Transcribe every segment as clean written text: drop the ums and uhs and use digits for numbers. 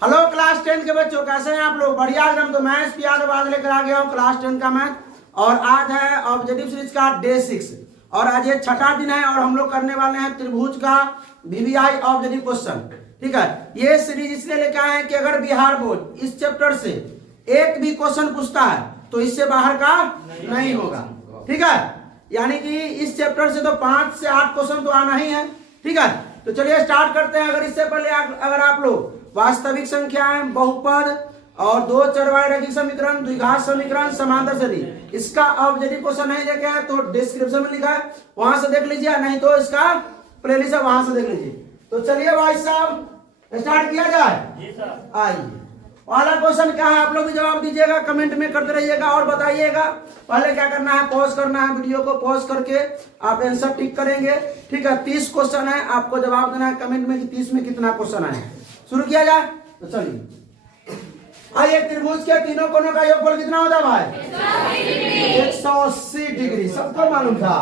Hello class 10 के बच्चों, कैसे हैं आप लोग? बढ़िया एकदम। तो मैं एसपी यादव आज लेकर आ गया हूँ क्लास 10 का मैथ। और आज है ऑब्जेक्टिव सीरीज का डे 6 और आज ये छठा दिन है और हम लोग करने वाले हैं त्रिभुज का वीवीआई ऑब्जेक्टिव क्वेश्चन। ठीक है, ये सीरीज इसलिए लेकर आए हैं कि अगर बिहार बोर्ड इस चैप्टर से एक भी क्वेश्चन पूछता है तो इससे बाहर का नहीं होगा। ठीक है, यानी कि इस चैप्टर से तो 5 से 8 क्वेश्चन तो आना ही है। ठीक है, तो चलिए स्टार्ट करते हैं। अगर इससे पहले अगर आप लोग वास्तविक संख्याएं, बहुपद और दो चरवाई रैखिक समीकरण, द्विघात समीकरण, समांतर सदिश, इसका ऑब्जेक्टिव क्वेश्चन नहीं देखे हैं तो डिस्क्रिप्शन में लिखा है, वहां से देख लीजिए, नहीं तो इसका प्लेलिस्ट है वहां से देख लीजिए। तो चलिए भाई साहब स्टार्ट किया जाए। आइए, पहला क्वेश्चन क्या है आप लोग भी जवाब दीजिएगा, कमेंट में करते रहिएगा और बताइएगा। पहले क्या करना है, पॉज करना है, वीडियो को पॉज करके आप आंसर टिक करेंगे। ठीक है, 30 क्वेश्चन है, आपको जवाब देना है कमेंट में कि 30 में कितना क्वेश्चन आए। शुरू किया जाए तो चलिए। आइए, त्रिभुज के तीनों कोनों का योगफल कितना होता है भाई? 180 डिग्री, सबको मालूम था।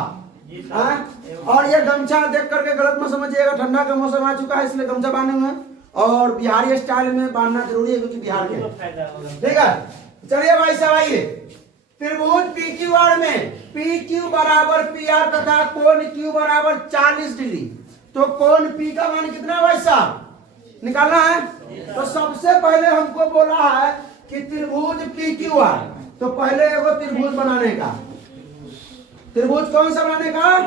और ये गमछा देख करके गलत मत समझिएगा, ठंडा का मौसम आ चुका है इसलिए गमछा बांधे हुए हैं और बिहारी स्टाइल में बांधना जरूरी है क्योंकि बिहार के। ठीक है, चलिए भाई साहब आइए। त्रिभुज पी क्यू आर में पी क्यू बराबर पी आर तथा कोण क्यू बराबर 40 डिग्री, तो कोण पी का मान कितना भाई साहब निकालना है? तो सबसे पहले हमको बोला है कि त्रिभुज पी क्यू आर, तो पहले एगो त्रिभुज बनाने का, त्रिभुज कौन सा बनाने का?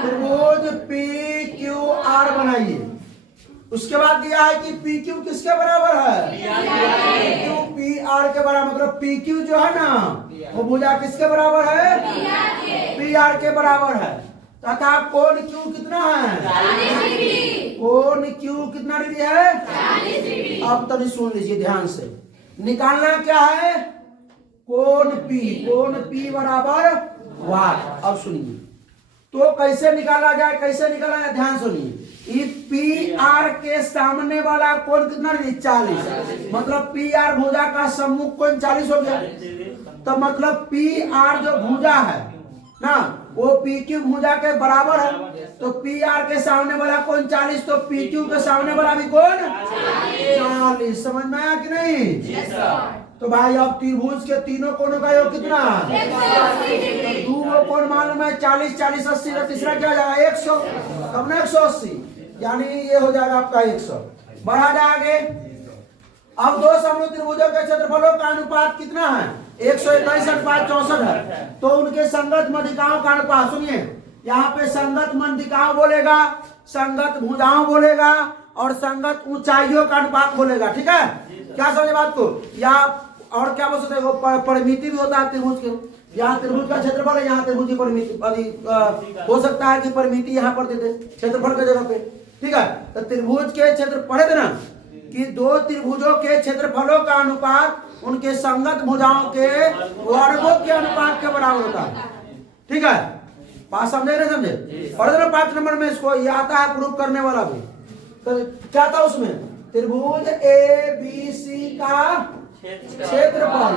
त्रिभुज पी क्यू आर बनाइए। उसके बाद दिया है कि पी क्यू किसके बराबर है? पी क्यू पी आर के बराबर, मतलब पी क्यू जो है ना वो भुजा किसके बराबर है? पी आर के बराबर है। तथा कोण क्यू कितना है? कोण क्यू कितना डिग्री है? 40 डिग्री। अब तभी सुन लीजिए ध्यान से, निकालना क्या है? कोण पी बराबर वाट। अब सुनिए तो कैसे निकाला जाए, कैसे निकाला जाए, ध्यान सुनिए। पी आर के सामने वाला कोण कितना डिग्री? 40। मतलब पी आर भुजा का सम्मुख कोण 40 हो गया। तो मतलब पी आर जो भुजा है ना वो पी क्यू भुजा के बराबर है। तो पी आर के सामने वाला कोण 40, तो पी क्यू के सामने वाला भी कोण 40। समझ में आया कि नहीं? तो भाई अब त्रिभुज के तीनों कोणों का योग कितना? 180। दो कोण मालूम है, 40 40 80 का तीसरा क्या हो जाएगा? 100। तब ना 180, यानी ये हो जाएगा आपका 100। बढ़ा जाए आगे। अब दो समूह त्रिभुजों के क्षेत्रफलों का अनुपात कितना है? 121 अनुपात 64 है। तो उनके संगत मध्यिकाओं का अनुपात, सुनिए यहाँ पे संगत मध्यिकाओं बोलेगा, संगत भुजाओं बोलेगा और संगत ऊंचाइयों का अनुपात बोलेगा। ठीक है, क्या समझे बात को? या और क्या बोल सकते हैं, परिमिति भी होता है त्रिभुज के। यहाँ त्रिभुज का क्षेत्रफल है, यहाँ त्रिभुज की परिमिति हो सकता है कि परिमिति यहाँ पर दे दे क्षेत्रफल की जगह पे। ठीक है, तो त्रिभुज के क्षेत्र पढ़े थे ना कि दो त्रिभुजों के क्षेत्रफलों का अनुपात उनके संगत भुजाओं के वर्गों के अनुपात के बराबर होता है। ठीक है, बात समझे नहीं समझे? पढ़े ना 5 नंबर में, इसको ये आता है प्रूफ करने वाला भी। तो क्या था उसमें? त्रिभुज ए बी सी का क्षेत्रफल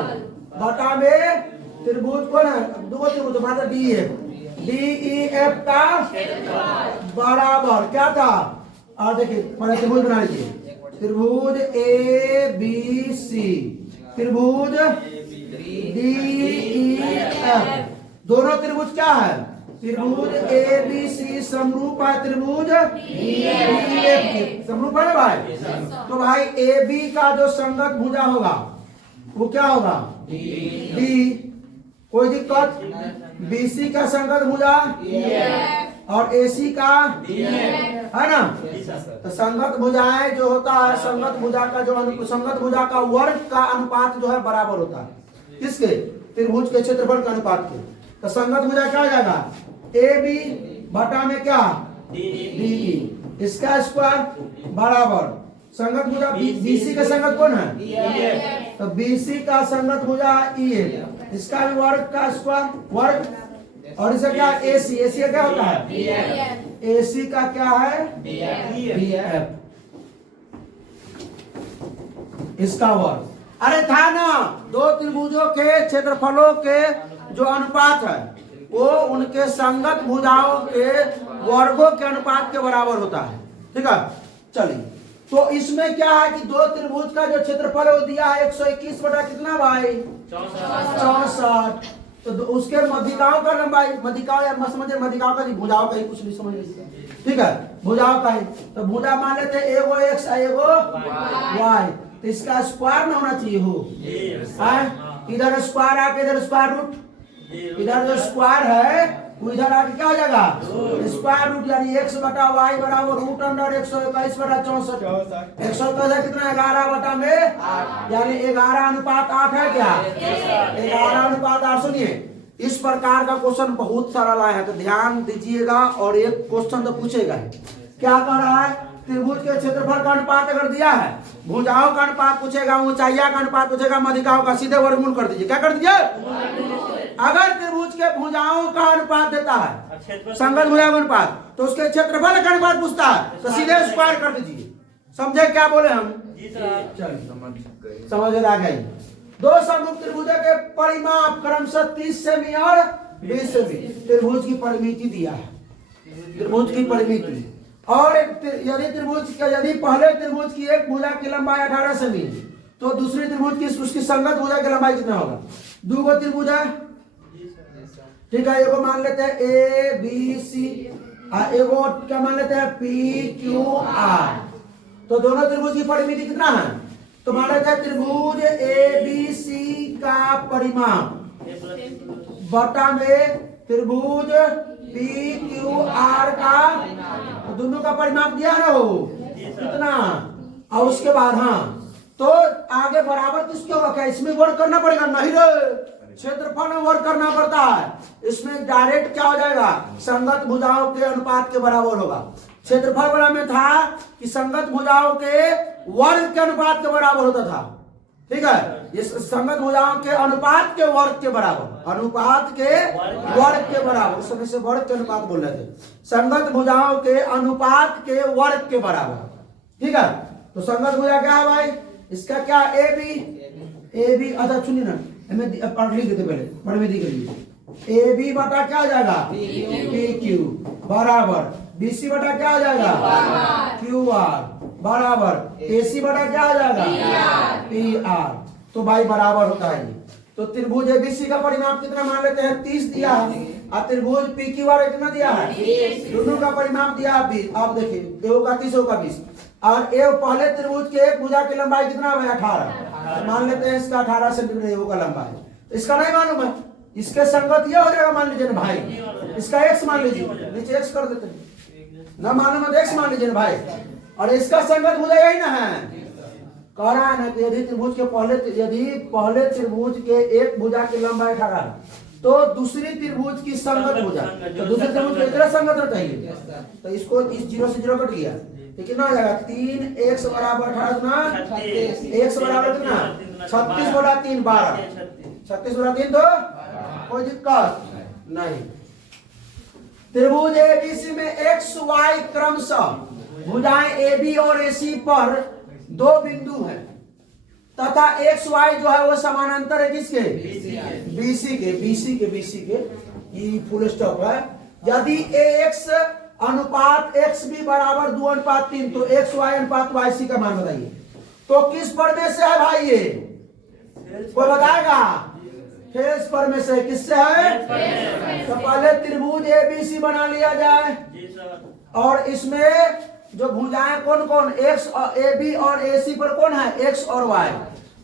बटा में त्रिभुज कौन है? दो त्रिभुज मतलब डी ई एफ का बराबर क्या था? और देखिए पहले त्रिभुज बना लीजिए, त्रिभुज ए बी सी, त्रिभुज डी ई एफ। दोनों त्रिभुज क्या है? त्रिभुज ए बी सी समरूप है त्रिभुज डी एफ के। समरूप है ना भाई? तो भाई ए बी का जो संगत भुजा होगा वो क्या होगा? डी। कोई दिक्कत? बीसी का संगत भुजा और एसी का है ना। तो संगत भुजाएं जो होता है, संगत भुजा का जो संगत भुजा का वर्ग का अनुपात जो है बराबर होता है किसके? त्रिभुज के क्षेत्रफल के अनुपात के। तो संगत भुजा क्या हो जाएगा? ए बी बटा में क्या? डी। इसका स्क्वायर बराबर संगत भुजा बीसी का संगत कौन है? तो बीसी का संगत भुजा ई है, इसका भी वर्ग का स्क्वायर वर्ग। और इसका क्या? एसी। एसी का क्या होता है? एसी का क्या है? बीएफ। इसका वर्ग। अरे था ना, दो त्रिभुजों के क्षेत्रफलों के जो अनुपात है वो उनके संगत भुजाओं के वर्गों के अनुपात के बराबर होता है। ठीक है, चलिए तो इसमें क्या है कि दो त्रिभुज का जो क्षेत्रफल है वो दिया है 121 बटा कितना भाई 64। तो उसके मध्यिकाओं का लंबाई मध्यिकाओं या समझे मध्यिकाओं का नहीं भुजाओं का ही कुछ नहीं समझ लीजिए, ठीक है भुजाओं का ही। तो भुजा मान लेते हैं एगो एक्स एगो वाई, तो इसका स्क्वायर ना होना चाहिए हो है, इधर स्क्वायर आके इधर स्क्वायर रूट, इधर जो स्क्वायर है वो इधर आके क्या हो जाएगा स्क्वायर रूट, यानी x बटा वाई बराबर रूट अंडर 121 बटा 64। 121 कितना 11 बटा में यानी 11 अनुपात 8 है क्या 11 अनुपात 8। सुनिए इस प्रकार का क्वेश्चन बहुत सारा लाया है, तो ध्यान दीजिएगा और एक क्वेश्चन तो पूछेगा ही। क्या कर रहा है, त्रिभुज के क्षेत्रफल का अनुपात अगर दिया है, भुजाओं का अनुपात पूछेगा, ऊंचाइयां का अनुपात पूछेगा, मध्यिकाओं का, सीधे वर्गमूल कर दीजिए। क्या कर दीजिए, अगर त्रिभुज के भुजाओं का अनुपात देता है संगत भुजाओं का अनुपात, तो उसके क्षेत्रफल का अनुपात पूछता है, तो सीधे स्क्वायर कर दीजिए। समझे क्या बोले हम, चलिए समझ आ गई। दो समरूप त्रिभुजों के परिमाप क्रमशः 30 सेमी और 20 सेमी, त्रिभुज की परिमिति दिया है, त्रिभुज की परिमिति। और यदि त्रिभुज का यदि पहले त्रिभुज की एक भुजा की लंबाई 18 सेमी, तो दूसरी त्रिभुज की उसकी संगत भुजा की लंबाई कितना होगा। दो त्रिभुज है, ठीक है, एगो मान लेते हैं ए बी सी, एगो क्या मान लेते हैं पी क्यू आर। तो दोनों त्रिभुज की परिमिति कितना है, तो मान लेते हैं त्रिभुज ए बी सी का परिमाप बटा में त्रिभुज पी क्यू आर का, तो दोनों का परिमाप दिया ना हो कितना, और उसके बाद हाँ तो आगे बराबर किसके होगा, क्या इसमें वर्क करना पड़ेगा, नहीं रे क्षेत्रफल में वर्क करना पड़ता है। इसमें डायरेक्ट क्या हो जाएगा, संगत भुजाओं के अनुपात के बराबर होगा। क्षेत्रफल वाला में था कि संगत भुजाओं के वर्ग के अनुपात के बराबर होता था, ठीक है, ये संगत भुजाओं के अनुपात के वर्ग के बराबर, अनुपात के वर्ग के बराबर, उस समय से वर्ग के अनुपात बोल रहे थे, संगत भुजाओं के अनुपात के वर्ग के बराबर, ठीक है। तो संगत भुजा क्या है भाई, इसका क्या ए बी अच्छा सुनिए ना, पढ़ लिख देते पहले परिमिति के लिए, ए बी बटा क्या हो जाएगा पी क्यू बराबर बी सी बटा क्या हो जाएगा क्यू आर बराबर ए सी बटा क्या हो जाएगा पी आर। तो भाई बराबर होता है ये। तो त्रिभुज एबीसी का परिमाप कितना मान लेते हैं 30 दिया है, और त्रिभुज पी क्यू आर कितना दिया है, दोनों का परिमाप दिया है 20। आप देखिए एगो का 30 एगो का 20, और ए पहले त्रिभुज के एक भुजा की लंबाई कितना है 18, मान लेते हैं इसका 18 सेंटीमीटर एगो का लंबाई, इसका नहीं मालूम है, इसके संगत ये हो जाएगा मान लीजिए ना भाई, इसका x मान लीजिए, नीचे x कर देते हैं ना, मालूम है तो x मान लीजिए ना भाई, और इसका संगत भुजा यही ना है, कह रहा है ना कि यदि त्रिभुज के पहले त्रिभुज के एक भुजा की लंबाई 18, तो दूसरी त्रिभुज की संगत भुजा, तो दूसरे त्रिभुज को इतना संगत होना चाहिए, तो इसको इस 0 से 0 कट गया, तो कितना हो जाएगा 3x बराबर 18 गुना x बराबर कितना 36 बटा 3 12, 36 बटा 3 तो कोई दिक्कत नहीं। त्रिभुज एबीसी में एक्स वाई क्रमशः भुजाएं AB और AC पर दो बिंदु है, तथा एक्स वाई जो है वो समानांतर है किसके BC के ये फुल स्टॉप है। यदि AX अनुपात XB बराबर 2:3, तो XY अनुपात YC का मान बताइए। तो किस पर में से है भाई, ये कोई बताएगा, फेस पर में से, किससे है, तो पहले त्रिभुज ABC बना लिया जाए, और इसमें जो भुजाएं कौन कौन x और AB और AC पर कौन है x और y,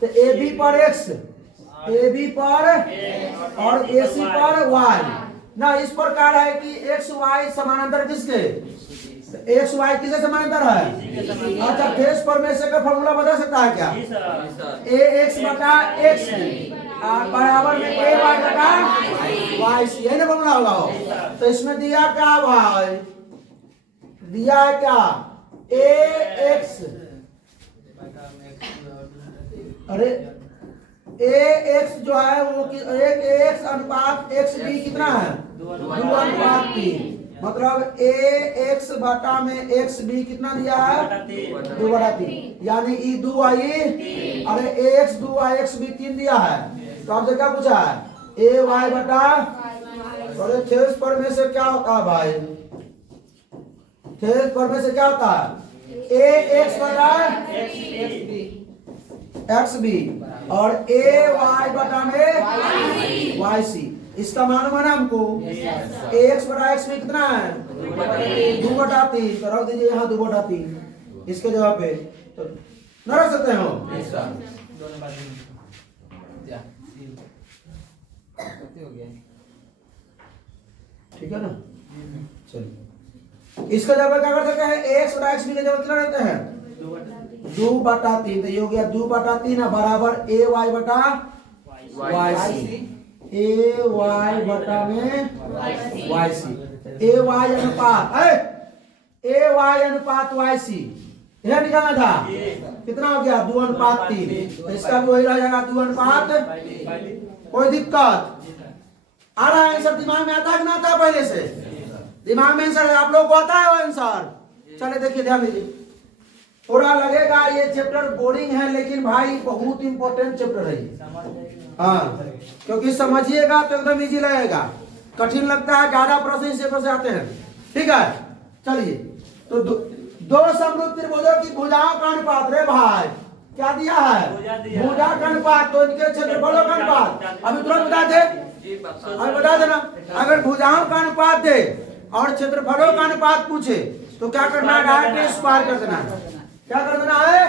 तो AB पर x, AB पर और AC पर y ना, इस प्रकार है कि x y समानांतर किसके, x y किससे समानांतर है। अच्छा फेस पर में से का फॉर्मूला बता सकता है क्या, ax बटा x बराबर में ay बटा yc, यही ना फॉर्मूला होगा। तो इसमें दिया क्या भाई, दिया है क्या ax, अरे ax जो है वो एक ax अनुपात xb कितना है 2:3, मतलब ax बटा में xb कितना दिया है 2/3, यानी ई 2 आई, अरे ax 2 आई xb 3 दिया है, तो आपसे क्या पूछा है ay बटा, अरे थेस पर में से क्या होता है भाई, थेस पर में से क्या होता है ए एक्स बटा एक्स बी और ए वाई बटा में वाई सी। इसका मालूम है ना हमको। ए एक्स बटा एक्स बी कितना है 2/3। तो रख दीजिए यहाँ 2/3 इसके जवाब पे। तो न रख सकते हो। ठीक है ना। चलिए इसका जवाब क्या कर सकते हैं। ए एक्स बटा एक्स बी का जवाब कितना रहते हैं 2/3। तो ये हो गया 2/3 बराबर ए वाई बटा वाई सी। ए वाई बटा में वाई सी। ए वाई अनुपात वाई सी यह निकालना था। कितना हो गया 2/3। तो इसका भी वही रह जाएगा 2/। कोई दिक्कत आ रहा है आंसर दिमाग में आता है कि ना आता पहले से। दिमाग में आंसर आप लोग को आता है वो आंसर। चले देखिए ध्यान दीजिए। थोड़ा लगेगा ये चैप्टर बोरिंग है लेकिन भाई बहुत इंपॉर्टेंट चैप्टर है ये। हाँ क्योंकि समझिएगा तो एकदम इजी लगेगा। कठिन लगता है ज्यादा प्रश्न इस पेपर से आते हैं। ठीक है चलिए। तो दो समरूप त्रिभुजों की भुजाओं का अनुपात रे भाई क्या दिया है भुजा का अनुपात। तो इनके क्षेत्रफलों का अनुपात अभी तुरंत बता दे। अभी बता देना। अगर भुजाओं का अनुपात दे और क्षेत्रफलों का अनुपात पूछे तो क्या करना है डायरेक्ट स्क्वायर कर देना है। क्या कर देना है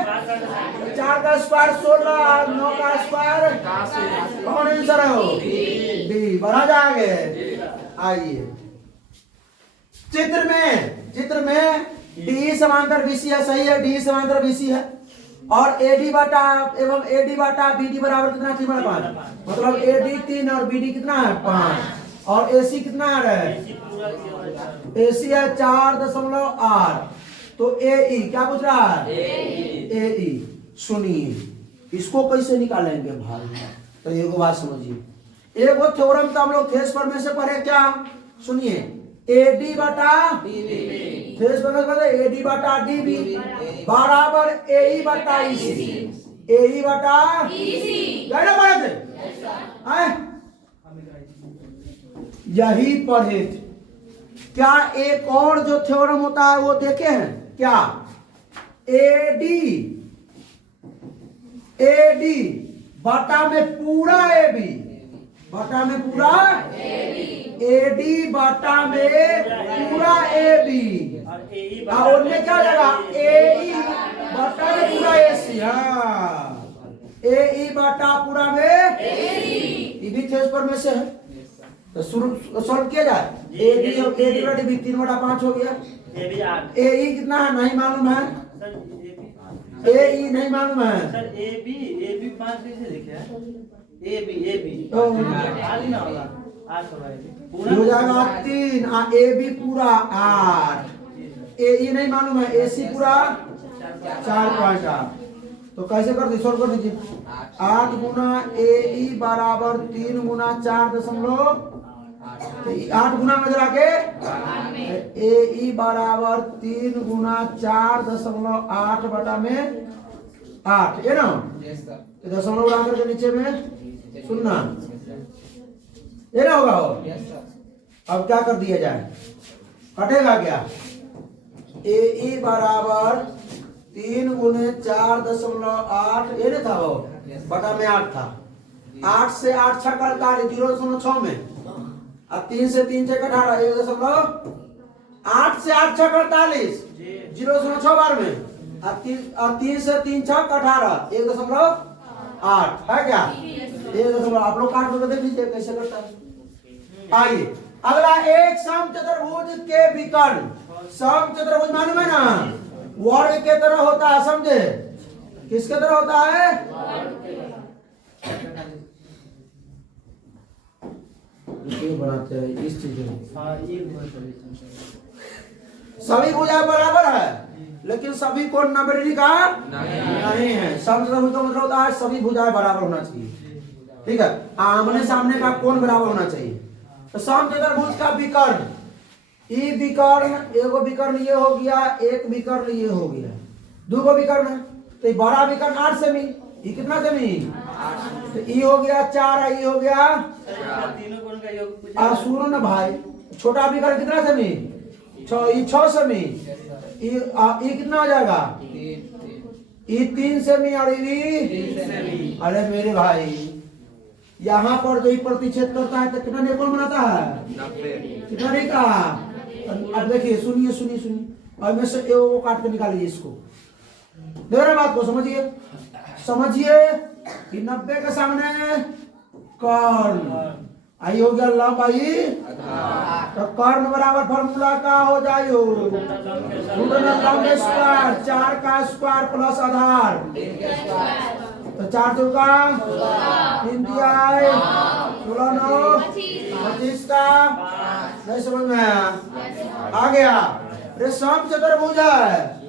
4 का स्क्वायर 16 9 का स्क्वायर कौन आंसर है वो डी बढ़ा जाएंगे। आइए चित्र में डी समांतर बीसी है। सही है डी समांतर बीसी है और एडी बटा एवं एडी बटा बीडी बराबर कितना 3/5। मतलब एडी 3 और बीडी कितना है 5 और एसी कितना है एसी है 4.8। तो ए क्या पूछ रहा है ए सुनिए इसको कैसे निकालेंगे भाई। तो एक बात समझिए। एक वो थ्योरम तो हम लोग थेस पर में से पढ़े क्या सुनिए एडी बटा थेस पर में पढ़े एडी बटा डीबी बराबर एई बटा ईसी। एई बटा ईसी क्या पढ़े थे यही पढ़े थे। क्या एक और जो थ्योरम होता है वो देखे हैं क्या एडी बटा में पूरा एबी बटा में पूरा एडी बटा में पूरा एबी और उनमें क्या लगा एई बटा में पूरा एसी। हाँ एई बटा पूरा में एसी भी थेस पर में से है। तो सॉल्व किया जाए एडी और एडी बटा बी 3/5 हो गया। एई कितना है नहीं मालूम है एई नहीं मालूम है सर एबी 5 कैसे लिखे एबी खाली ना होगा 8 होगा हो जाएगा 3 एबी पूरा 8 एई नहीं मालूम है एसी पूरा 4.8। तो कैसे कर दीजिए सॉल्व कर दीजिए 8 गुना एई बराबर 3 गुना 4.8 8 गुना में जरा के ए बराबर 3 गुना 4.8 बटा में 8 ये ना दशमलव उड़ा करके नीचे में सुनना ये ना होगा हो। अब क्या कर दिया जाए कटेगा क्या ए बराबर 3 गुने 4.8 ये नहीं था वो बटा में 8 था। 8 से 8 6 करता है 0.6 में अब 3 से 3 6 18 8 से 8 6 48 0.6 बार में अब 3 से 3 6 18 1.8 है क्या 1. आप लोग काट कर देख लीजिए कैसे करता है। आइए अगला एक समचतुर्भुज के विकर्ण। समचतुर्भुज मालूम है ना वर्ग के तरह होता है समझे किसके तरह होता है बनाते हैं इस चीज सभी भुजाएं बराबर है लेकिन सभी को 90 डिग्री का नहीं है। समचतुर्भुज का मतलब होता है सभी भुजाएं बराबर होना चाहिए। ठीक है आमने सामने का कोण बराबर होना चाहिए। तो समचतुर्भुज का विकर्ण ई विकर्ण एगो विकर्ण ये हो गया एक विकर्ण ये हो गया दो गो विकर्ण है। तो बड़ा विकर्ण 8 सेमी ये कितना सेमी तो ई हो गया 4 ई हो गया सुनो ना भाई छोटा विकर्ण कितना सेमी 6 सेमी ये कितना हो जाएगा? ये 3 सेमी और ये, अरे मेरे भाई यहाँ पर जो प्रतिच्छेद करता है तो कितना निकोल बनाता है? कितना नहीं कहा? अब देखिए सुनिए सुनिए सुनिए, और में से वो काट के निकालिए इसको, देख रहे बात को समझिए समझिए कि 90 के सामने कर्ण आई हो गया लंबाई, तो कर्ण बराबर फॉर्मूला का हो जाए लंबे स्क्वायर 4 का स्क्वायर प्लस आधार, तो 4 चौका 3 दिया 16 9 25 का, नहीं समझ में आया? आ गया। अरे सम चतुर्भुज है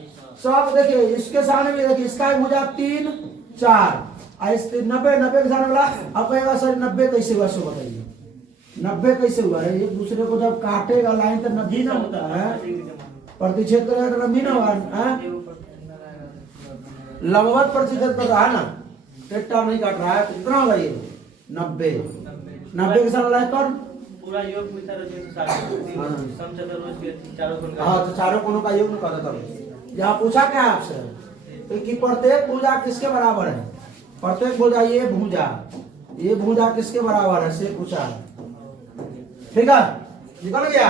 सब, देखिए इसके सामने भी देखिए, इसका भुजा 3 4 90 के सामने वाला। अब कहेगा सर 90 कैसे हुआ, सो बताइए 90 कैसे हुआ है? एक दूसरे को जब काटेगा लाइन तो नब्बे ना होता है, प्रतिच्छेद करेगा तो नब्बे ना हुआ, लंबवत प्रतिच्छेद कर रहा है ना, टेट्टा नहीं काट रहा है, तो कितना होगा ये 90 के साथ वाला है कौन? पूरा योग में हाँ, तो चारों कोणों का योग में कर देता हूँ। यहाँ पूछा क्या आपसे कि प्रत्येक भुजा किसके बराबर है? प्रत्येक भुजा ये भुजा किसके बराबर है से पूछा, ठीक है? निकल गया।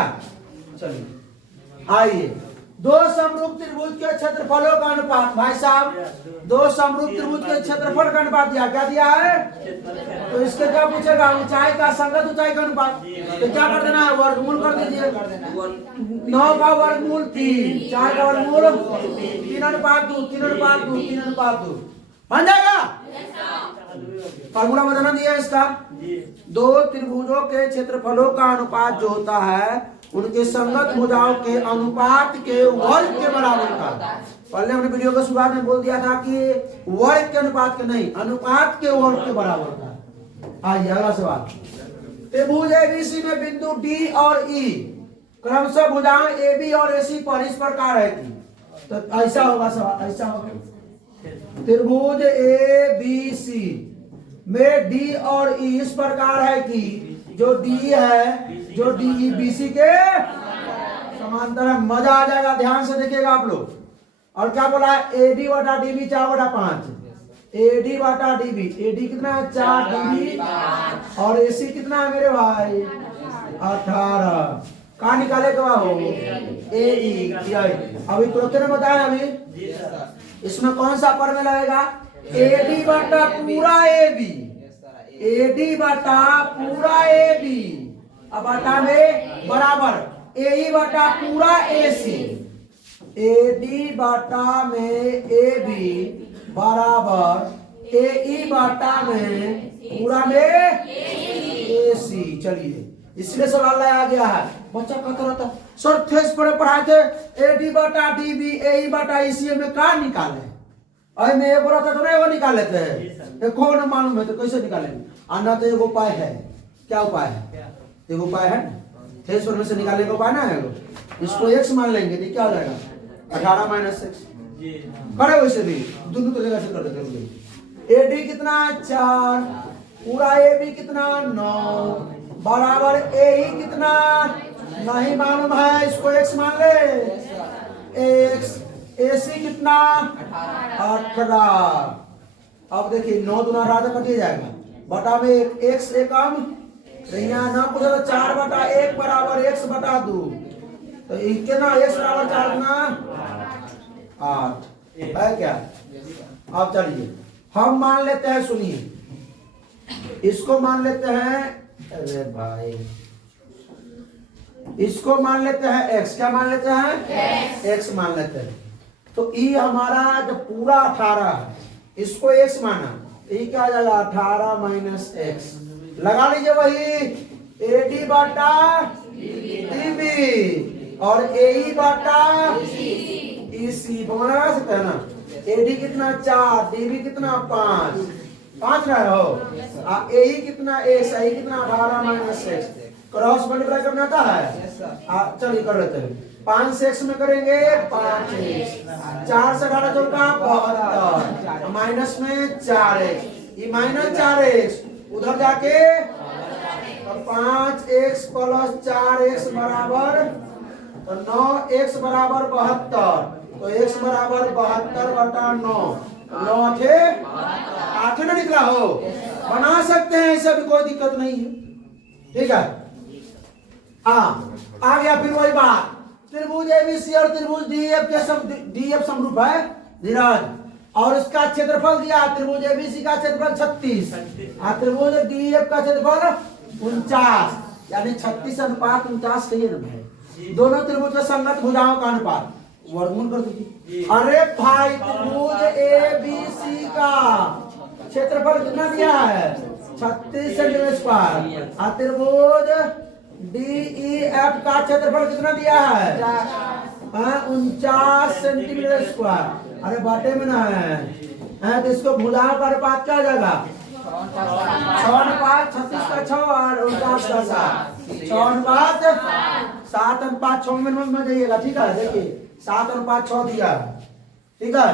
चलिए आइए, दो समरूप त्रिभुज के क्षेत्रफलों का अनुपात, भाई साहब दो समरूप त्रिभुज के क्षेत्रफल का अनुपात दिया, क्या दिया है? तो इसके क्या पूछेगा? ऊंचाई का संगत ऊंचाई का अनुपात, तो क्या कर देना है? वर्गमूल कर दीजिए। 9 का वर्गमूल 3, 4 का वर्गमूल 3 अनुपात 2, 3 अनुपात 2, 3 अनुपात 2 बन जाएगा। फॉर्मूला बताना दिया इसका, दो त्रिभुजों के क्षेत्रफलों का अनुपात जो होता है उनके संगत भुजाओं के अनुपात के वर्ग के बराबर का। पहले हमने वीडियो के शुरुआत में बोल दिया था कि वर्ग के अनुपात के नहीं, अनुपात के वर्ग के बराबर का। आइए अगला सवाल, त्रिभुज एबीसी में बिंदु डी और ई क्रमशः भुजाएं AB और AC पर इस प्रकार है कि, तो ऐसा होगा सवाल, ऐसा होगा त्रिभुज ABC में D और E इस प्रकार है कि जो D है, जो DE BC के समांतर है। मजा आ जाएगा, ध्यान से देखिएगा आप लोग। और क्या बोला है? AD बटा DB 4/5, AD बटा DB, AD कितना है? 4, DB और AC कितना है मेरे भाई? 18। कहाँ निकाले का हो? AE। अभी तुरंत ने बताया, अभी इसमें कौन सा पर में लगेगा? AD बटा पूरा AB, AD बटा पूरा AB, अब बटा में बराबर AE बटा पूरा AC, AD बटा में AB बराबर AE बटा में पूरा में AC। चलिए इसलिए सवाल लाया गया है। बच्चा कहता रहता सर थेस पर पढ़ाए थे AD बटा DB AE बटा EC में क्या निकाले? अरे मैं एक बोला था तो नहीं वो निकाल लेते हैं, कौन मालूम है तो कैसे निकालेंगे? आना तो एक उपाय है। क्या उपाय है? एक उपाय है, थेस पर में से निकालने का उपाय ना है। इसको x मान लेंगे तो क्या हो जाएगा? 18 - 6 करे, वैसे भी दोनों तरीके से कर देते हैं। AD कितना? 4, पूरा AB कितना? 9 बराबर AE कितना? नहीं मालूम है, इसको x मान ले। x AC कितना? 18। अब देखिए 9 दूना 18 कट जाएगा, बटा में x एक कम, तो यहाँ ना पूछा तो 4/1 बराबर x बटा 2, तो कितना? x बराबर 4 गुना 8 है क्या? अब चलिए हम मान लेते हैं, सुनिए इसको मान लेते हैं, अरे भाई इसको मान लेते हैं x। क्या मान लेते हैं? x मान लेते हैं। तो e हमारा जब पूरा 18 है, इसको x माना, e क्या आ जाएगा? 18 - x। लगा लीजिए वही AD बटा DB और AE बटा EC लगा सकते हैं ना। AD कितना? 4, DB कितना? 5 रहे हो। AE कितना? x, AE कितना? 18 - x। क्रॉस मल्टीप्लाई करना आता है? चलिए कर लेते हैं। 5 से x में करेंगे 5x, 4 से 18 चौका 72, माइनस में 4x, ये -4x उधर जाके 5x + 4x बराबर तो 9x बराबर 72, तो x बराबर 72/9, 9 थे 8 ना निकला हो। बना सकते हैं, ऐसा भी कोई दिक्कत नहीं है, ठीक है। आ गया फिर वही बात, त्रिभुज एबीसी और त्रिभुज डीएफ के डीएफ समरूप है धीरज, और इसका क्षेत्रफल दिया, त्रिभुज एबीसी का क्षेत्रफल 36 और त्रिभुज डीएफ का क्षेत्रफल 49, यानी 36:49 कहिए ना भाई, दोनों त्रिभुज के संगत भुजाओं का अनुपात, वर्गमूल कर दीजिए। अरे भाई त्रिभुज एबीसी का क्षेत्रफल कितना दिया है 36 सेंटीमीटर, और त्रिभुज डीईएफ का क्षेत्रफल कितना दिया है 49 सेंटीमीटर स्क्वायर। अरे बाटे में ना है तो इसको भुजाओं का अनुपात क्या हो जाएगा 6:5, 36 का 6 और 49 का 7, 6:5, 7:5, 6 मिनट में जाइएगा, ठीक है। देखिए 7:5, 6 दिया, ठीक है।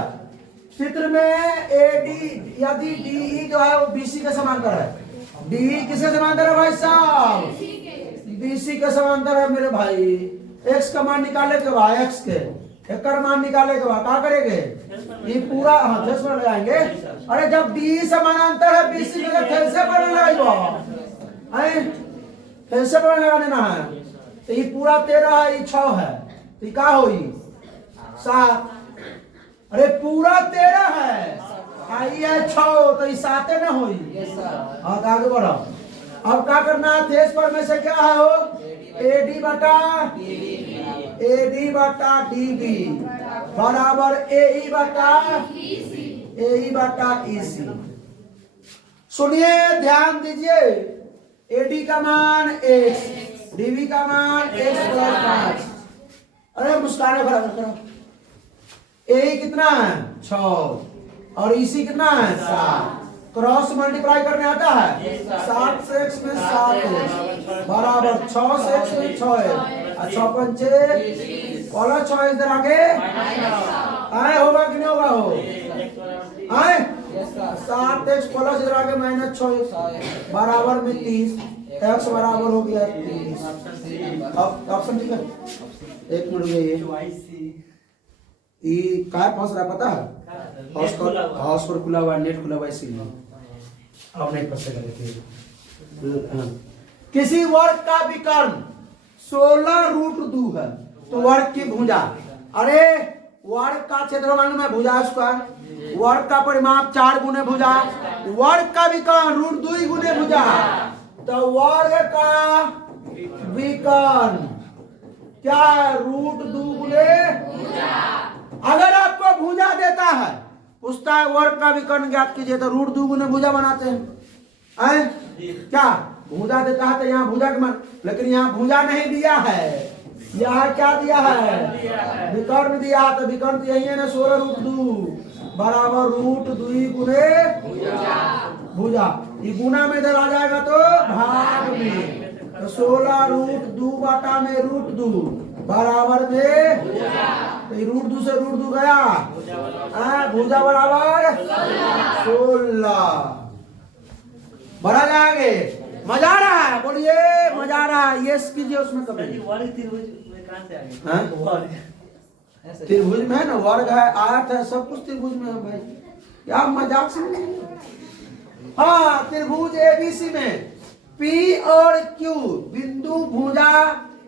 चित्र में एडी यदि डीई जो है वो बीसी के समांतर है, डीई किसके समांतर है भाई साहब, बीसी के समांतर है मेरे भाई। एक्स का मान निकाले के बाद एक्स के एक मान निकाले के बाद क्या करेंगे, ये पूरा हाथ में लगाएंगे। अरे जब डी समानांतर है बीसी में फिर से पर लगाइबो, फिर से पर लगा देना है, तो ये पूरा 13 है, ये 6 है, तो ये क्या होई 7। अरे पूरा 13 है, आई है 6, तो ये 7 ना होई। हाँ आगे बढ़ो, अब क्या करना है, थेस पर में से क्या है हो एडी बटा डीबी बराबर एई बटा ईसी। सुनिए ध्यान दीजिए, एडी का मान x, डीबी का मान x+5। अरे मुस्कान बराबर करो, ए कितना है 6 और ईसी कितना है 7, क्रॉस मल्टीप्लाई करने आता है 7 से x में 7 बराबर 6 से x में 6 है, 6 पंचे वाला 6 इधर आगे आए होगा कि नहीं होगा हो आए 7x प्लस इधर आगे -6 बराबर में 30, x बराबर हो गया 30। अब ऑप्शन ठीक है, एक मिनट ये काय फंस रहा पता है, हाउस पर खुला हुआ नेट खुला हुआ इसीलिए अब नहीं फंसेगा। देखिए किसी वर्ग का विकर्ण 16√2 है तो वर्ग की भुजा, अरे वर्ग का क्षेत्र मालूम है भुजा स्क्वायर, वर्ग का परिमाप 4 गुने भुजा, वर्ग का विकर्ण √2 गुने भुजा, तो वर्ग का विकर्ण क्या है √2 गुने भुजा। अगर आपको भुजा देता है, पूछता है वर्ग का विकर्ण ज्ञात कीजिए, तो √2 गुने भुजा बनाते हैं, क्या भुजा देता है तो यहाँ भुजा के मान, लेकिन यहाँ भुजा नहीं दिया है, यहाँ क्या दिया है विकर्ण दिया है, तो विकर्ण यही है ना 16√2 बराबर √2 गुने भुजा। ये गुना में इधर आ जाएगा तो भाग में, तो 16√2 बटा में √2 बराबर में, तो √2 से √2 गया, भुजा बराबर 16 बढ़ा जाएंगे। मजा आ रहा है, बोलिए मजा आ रहा है, यस कीजिए उसमें कभी त्रिभुज में है ना, वर्ग है, आयत है, सब कुछ त्रिभुज में है भाई, क्या मजाक से। हाँ त्रिभुज एबीसी में P और Q बिंदु भुजा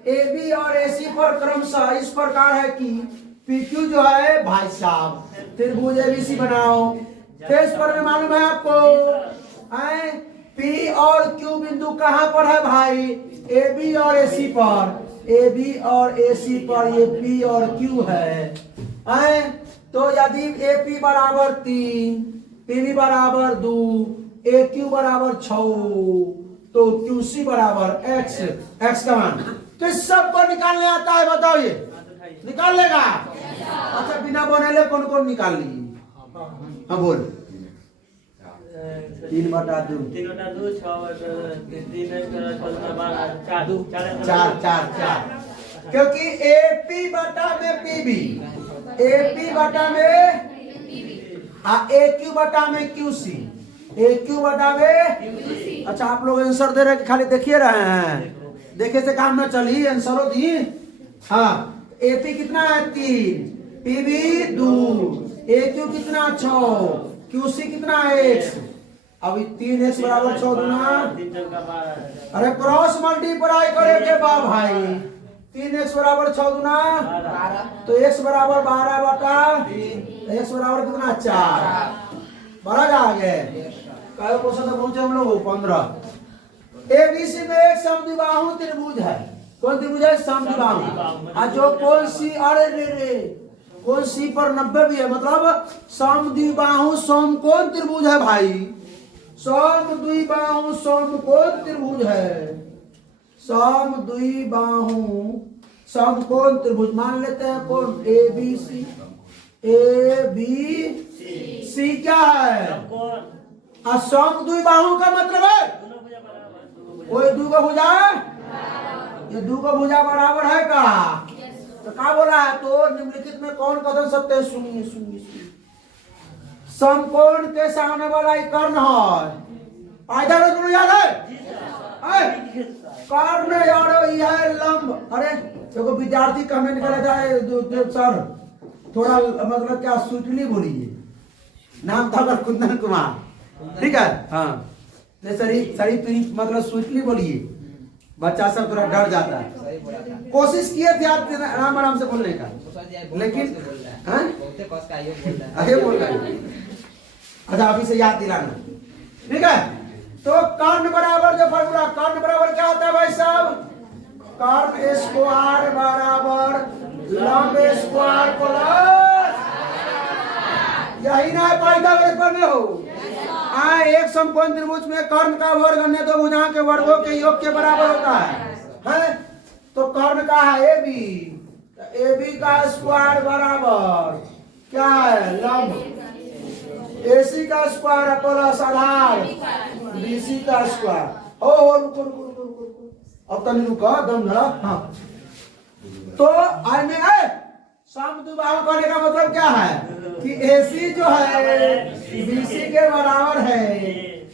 AB और AC पर क्रमशः इस प्रकार है कि PQ जो है भाई साहब त्रिभुज ABC बनाओ, फेस पर में मालूम है आपको P और Q बिंदु कहाँ पर है भाई AB और AC पर, AB और AC पर ये P और Q है, तो यदि AP बराबर 3, PB बराबर 2, AQ बराबर 6, तो QC बराबर x का मान किस सबको निकालने आता है बताओ, ये निकाल लेगा। अच्छा बिना बनेले कौन कौन निकाल ली, हाँ बोल 3/2 4 क्योंकि AP बटा में PB, AP बटा में AQ बटा में QC, AQ बटा में, अच्छा आप लोग आंसर दे रहे हैं खाली देखिए रहे हैं, देखे से काम ना चली आंसरों दी। हाँ एपी कितना है 3, पीबी 2, एक्यू कितना 6, क्यूसी कितना x। अब 3x बराबर 6 दूना, 3 चौका 12। अरे क्रॉस मल्टीप्लाई करे के बा भाई। 3x बराबर 6 दूना, तो x बराबर 12 बटा x बराबर कितना 4। बड़ा आ गए काय क्वेश्चन तक पहुंचे हम लोग 15। एबीसी में एक समद्विबाहु त्रिभुज है। कौन त्रिभुज है? समद्विबाहु। और जो कोण सी, अरे रे कोण सी पर 90 भी है, मतलब समद्विबाहु समकोण त्रिभुज है भाई। समद्विबाहु समकोण त्रिभुज है। समद्विबाहु समकोण त्रिभुज मान लेते हैं कौन? ए बी सी। ए बी सी क्या है? और समद्विबाहु का मतलब है कोई दो का भुजा, ये दो का भुजा बराबर है का? तो क्या बोला है? तो निम्नलिखित में कौन कथन सत्य है? सुनिए सुनिए सुनिए। समकोण के सामने वाला ही कर्ण है। फायदा तो याद है? कर्ण यार यह लंब। अरे देखो विद्यार्थी कमेंट कर रहा है सर थोड़ा मतलब क्या स्वीटली बोलिए। नाम था कुंदन कुमार, ठीक है? हाँ सही मतलब स्वीटली बोलिए, बच्चा सब थोड़ा डर जाता है। कोशिश किए थे आप आराम आराम से बोलने का, लेकिन अरे बोल रहा है। अच्छा अभी से याद दिलाना, ठीक है? तो कर्ण बराबर जो फॉर्मूला, कर्ण बराबर क्या होता है भाई साहब? कर्ण स्क्वायर बराबर लंब स्क्वायर प्लस, यही ना पाइथागोरस प्रमेय हो। एक समकोण त्रिभुज में कर्ण का वर्ग अन्य दो भुजाओं के वर्गों के योग के बराबर होता है? तो कर्ण का है ए बी, ए बी का स्क्वायर बराबर क्या है? लंब। एसी का स्क्वायर प्लस आधार बीसी का स्क्वायर। ओ रुको रुको रुको रुको, अब तनी रुको, दम धरा। हाँ तो आज में समद्विबाहु करने का मतलब क्या है कि AC जो है BC के बराबर है।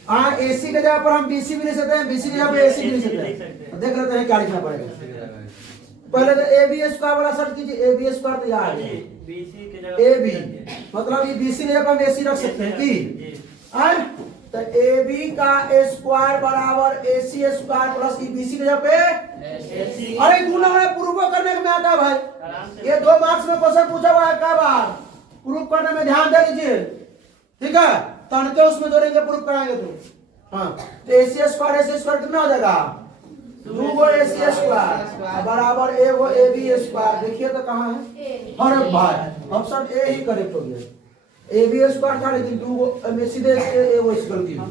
AC के जगह पर हम BC भी ले सकते हैं, BC की जगह पर AC भी ले सकते हैं। देख लेते हैं क्या लिखना पड़ेगा। पहले तो AB स्क्वायर वाला सर्च कीजिए। AB स्क्वायर तो याद है, AB मतलब ये BC की जगह हम AC रख सकते हैं कि तो AB का स्क्वायर बराबर AC स्क्वायर प्लस BC की जगह पे। अरे गुना है प्रूफ करने में आता है भाई। ये 2 मार्क्स में क्वेश्चन पूछा हुआ है, क्या बात प्रूफ करने में ध्यान दे लीजिए, ठीक है? तनके उसमें जोड़ेंगे, प्रूफ कराएंगे तो। हाँ तो AC स्क्वायर कितना हो जाएगा? 2 AC स्क्वायर बराबर 1 AB स्क्वायर। देखिए तो कहाँ है? अरे भाई ऑप्शन ए ही करेक्ट हो गया। AB स्क्वायर था लेकिन 2 में सीधे एगो इस गलती हुई।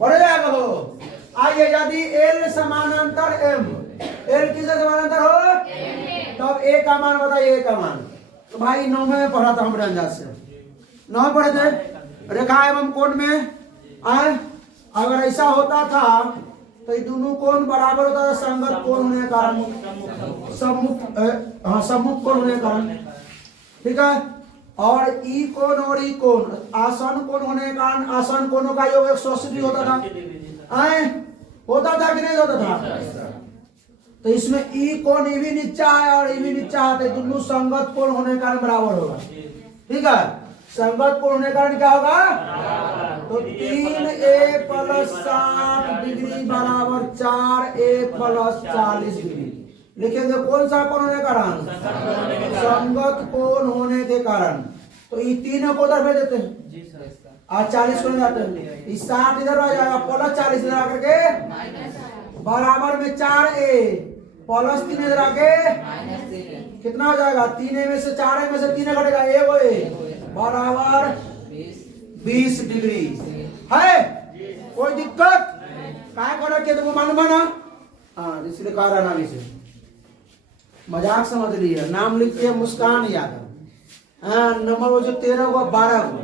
पढ़े जाएगा हो। आइए यदि L समानांतर M, L किससे समानांतर हो? तब A का मान बताइए। A का मान तो भाई 9 में पढ़ा था हम अंदाज से, 9 पढ़े थे रेखा एवं कोण में। अगर ऐसा होता था तो ये दोनों कोण बराबर होता था संगत कोण होने के कारण, सम्मुख कोण होने के कारण, ठीक है? और ई कोण और ई कोण आसन कोण होने के कारण आसन कोणों का योग 180 डिग्री होता था। होता था कि नहीं होता था? तो इसमें ई कोण ई भी नीचा है और ई भी नीचा है, तो दोनों संगत कोण होने के कारण बराबर होगा, ठीक है? संगत कोण होने के कारण क्या होगा? तो 3A प्लस 60 डिग्री बराबर 4A प्लस 40 डिग्री। लिखेंगे कौन सा कोण होने के कारण? संगत कोण होने के कारण। तो ये तीनों को उधर भेज देते हैं और 40 को जाते हैं। इस 60 इधर आ जाएगा प्लस 40 इधर आकर के बराबर में 4A प्लस 3 इधर आके कितना हो जाएगा? 3A में से 4A में से 3 घटेगा, A बराबर 20 डिग्री है। कोई दिक्कत काय कर रखे तो मालूम है ना? हाँ इसलिए कह रहा नाम इसे मजाक समझ लिए। नाम लिखिए मुस्कान यादव। हाँ नंबर वो जो 13 को 12 को